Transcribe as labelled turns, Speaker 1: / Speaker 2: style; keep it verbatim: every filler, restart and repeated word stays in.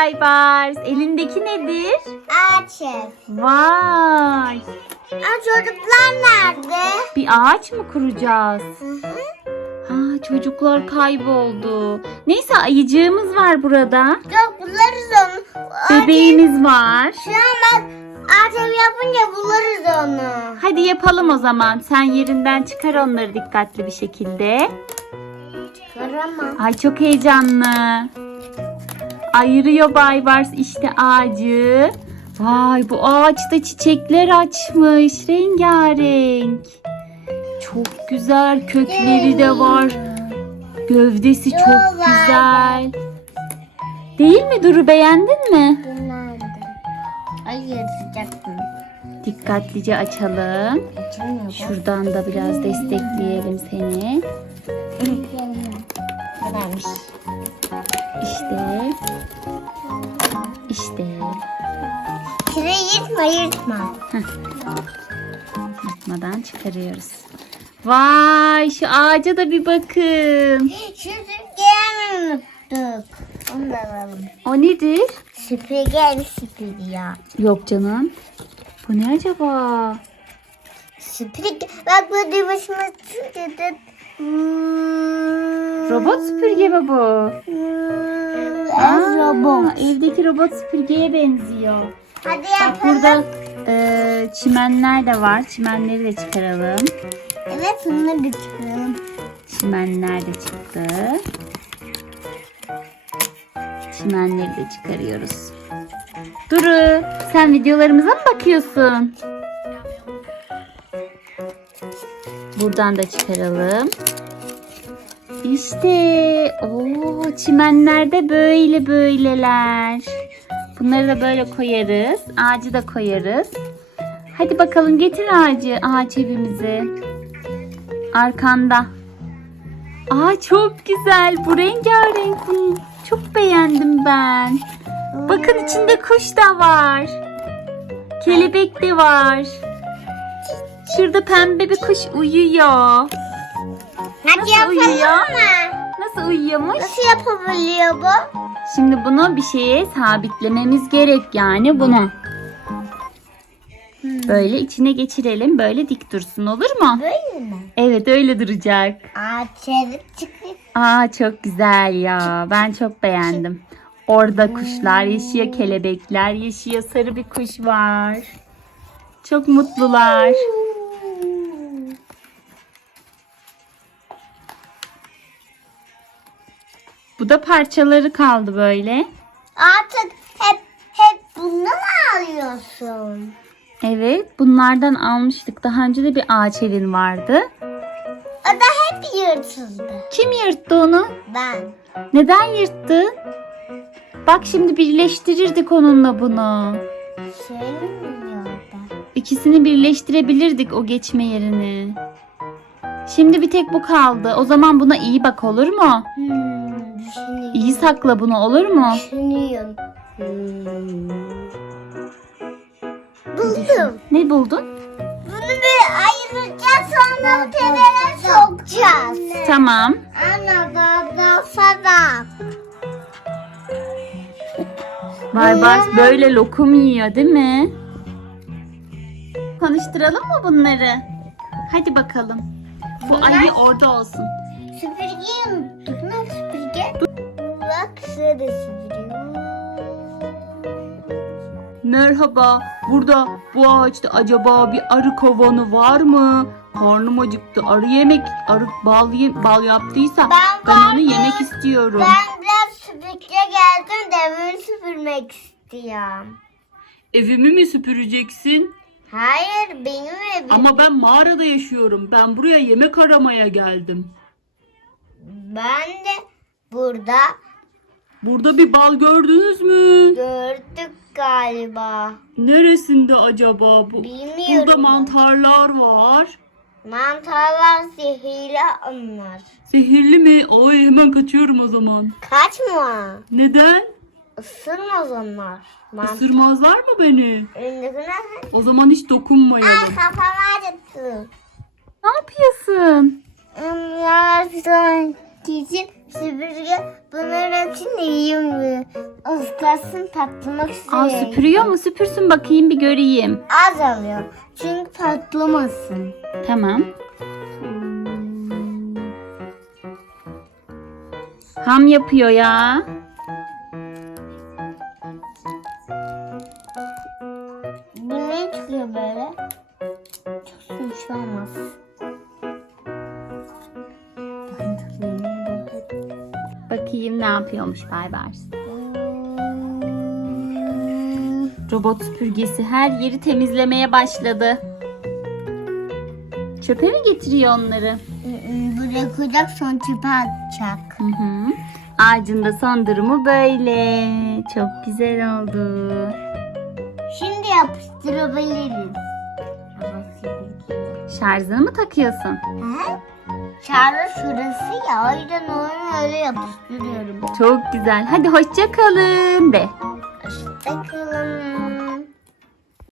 Speaker 1: Baybars. Elindeki nedir?
Speaker 2: Ağaç ev.
Speaker 1: Vay.
Speaker 2: Aa, çocuklar nerede?
Speaker 1: Bir ağaç mı kuracağız?
Speaker 2: Hı hı.
Speaker 1: Ha, çocuklar kayboldu. Neyse ayıcığımız var burada.
Speaker 2: Yok, buluruz onu. Ağaç
Speaker 1: Bebeğimiz var.
Speaker 2: Şu an bak, ağaç ev yapınca buluruz onu.
Speaker 1: Hadi yapalım o zaman. Sen yerinden çıkar onları dikkatli bir şekilde.
Speaker 2: Çıkaramam.
Speaker 1: Ay çok heyecanlı. Ayırıyor Baybars işte ağacı. Vay bu ağaçta çiçekler açmış. Rengarenk. Çok güzel kökleri de var. Gövdesi çok
Speaker 2: Çok
Speaker 1: güzel. Değil mi Duru, beğendin mi?
Speaker 2: Bunlardı. Hayır, sıcak mı?
Speaker 1: Dikkatlice açalım.
Speaker 2: Açılmıyor.
Speaker 1: Şuradan da biraz destekleyelim seni.
Speaker 2: Kadarmış.
Speaker 1: İşte. İşte.
Speaker 2: Şurayı yırtma yırtma.
Speaker 1: Yırtmadan çıkarıyoruz. Vay şu ağaca da bir bakın.
Speaker 2: Şu süpürgeyi unuttuk. Onu da alalım.
Speaker 1: O nedir?
Speaker 2: Süpürge mi süpürge ya?
Speaker 1: Yok canım. Bu ne acaba?
Speaker 2: Süpürge. Bak bu başıma süpürge.
Speaker 1: Robot süpürge mi bu?
Speaker 2: Ez robot.
Speaker 1: Aa, evdeki robot süpürgeye benziyor.
Speaker 2: Hadi
Speaker 1: Bak
Speaker 2: yapalım.
Speaker 1: burada e, çimenler de var. Çimenleri de çıkaralım.
Speaker 2: Evet, bunları da çıkaralım.
Speaker 1: Çimenler de çıktı. Çimenleri de çıkarıyoruz. Duru, sen videolarımıza mı bakıyorsun? Buradan da çıkaralım. İşte o çimenlerde böyle böyleler. Bunları da böyle koyarız. Ağacı da koyarız. Hadi bakalım getir ağacı, ağaç evimizi. Arkanda. Aa çok güzel. Bu rengarenk. Bunu çok beğendim ben. Bakın içinde kuş da var. Kelebek de var. Şurada pembe bir kuş uyuyor.
Speaker 2: Hadi
Speaker 1: Nasıl
Speaker 2: yapalım
Speaker 1: uyuyor?
Speaker 2: mı?
Speaker 1: Nasıl uyuyormuş?
Speaker 2: Nasıl yapabiliyor bu?
Speaker 1: Şimdi bunu bir şeye sabitlememiz gerek, yani bunu. Böyle içine geçirelim. Böyle dik dursun, olur mu?
Speaker 2: Böyle mi?
Speaker 1: Evet öyle duracak.
Speaker 2: Ağaç ev çıkıyor.
Speaker 1: Aa çok güzel ya. Ben çok beğendim. Orada kuşlar yaşıyor, kelebekler yaşıyor. Sarı bir kuş var. Çok mutlular. Bu da parçaları kaldı böyle.
Speaker 2: Artık hep hep bunu mu alıyorsun?
Speaker 1: Evet, bunlardan almıştık. Daha önce de bir ağaç evin vardı.
Speaker 2: O da hep yırtıldı.
Speaker 1: Kim yırttı onu?
Speaker 2: Ben.
Speaker 1: Neden yırttın? Bak şimdi birleştirirdik onunla bunu.
Speaker 2: Söylemiyor da.
Speaker 1: İkisini birleştirebilirdik o geçme yerini. Şimdi bir tek bu kaldı. O zaman buna iyi bak, olur mu?
Speaker 2: Hmm, düşünüyorum.
Speaker 1: İyi sakla bunu, olur mu?
Speaker 2: Düşünüyorum. Hmm. Buldum.
Speaker 1: Ne buldun?
Speaker 2: Bunu bir ayıracağız, sonra tepene sokacağız.
Speaker 1: Tamam.
Speaker 2: Ana baba sana.
Speaker 1: Baybars böyle lokum yiyor değil mi? Konuşturalım mı bunları? Hadi bakalım. Bu ayı orada olsun.
Speaker 2: Süpürgeyi unuttuk. Nerede süpürge? Bak şurada süpürge.
Speaker 1: Merhaba. Burada bu ağaçta acaba bir arı kovanı var mı? Karnım acıktı. Arı yemek, arı bal, ye- bal yaptıysa
Speaker 2: Ben
Speaker 1: ben onu
Speaker 2: vardım.
Speaker 1: yemek istiyorum.
Speaker 2: Ben biraz süpürge geldim de evimi süpürmek istiyorum.
Speaker 1: Evimi mi süpüreceksin?
Speaker 2: Hayır, benim evim.
Speaker 1: Ama ben mağarada yaşıyorum. Ben buraya yemek aramaya geldim.
Speaker 2: Ben de burada
Speaker 1: Burada bir bal gördünüz mü?
Speaker 2: gördük galiba.
Speaker 1: Neresinde acaba bu?
Speaker 2: Bilmiyorum.
Speaker 1: Burada
Speaker 2: ben.
Speaker 1: mantarlar var.
Speaker 2: Mantarlar zehirli onlar.
Speaker 1: Zehirli mi? Ay hemen kaçıyorum o zaman.
Speaker 2: Kaçma.
Speaker 1: Neden?
Speaker 2: Isırmaz onlar. Mantar.
Speaker 1: Isırmazlar mı beni?
Speaker 2: Önündekine...
Speaker 1: O zaman hiç dokunmayalım.
Speaker 2: Aa, kafam acıttı.
Speaker 1: Ne yapıyorsun?
Speaker 2: Hmm, Ya, Kesin süpürge bunların hepsini yiyemiyor. Iskasın patlamak
Speaker 1: Aa,
Speaker 2: üzere.
Speaker 1: süpürüyor mu? Süpürsün bakayım bir göreyim.
Speaker 2: Az alıyor. Çünkü patlamasın.
Speaker 1: Tamam. Ham yapıyor ya.
Speaker 2: Bu ne çıkıyor böyle? Çok su hiç olmaz.
Speaker 1: Bakayım ne yapıyormuş Baybars. Robot süpürgesi her yeri temizlemeye başladı. Çöpe mi getiriyor onları?
Speaker 2: Buraya koyacak son çöpe atacak.
Speaker 1: Hı hı. Ağacın da son durumu böyle. Çok güzel oldu.
Speaker 2: Şimdi yapıştırabiliriz.
Speaker 1: Şarjını mı takıyorsun?
Speaker 2: Hı? Çağrı şurası ya. O yüzden onu öyle yapıştırıyorum.
Speaker 1: Çok güzel. Hadi hoşça kalın de.
Speaker 2: Hoşçakalın.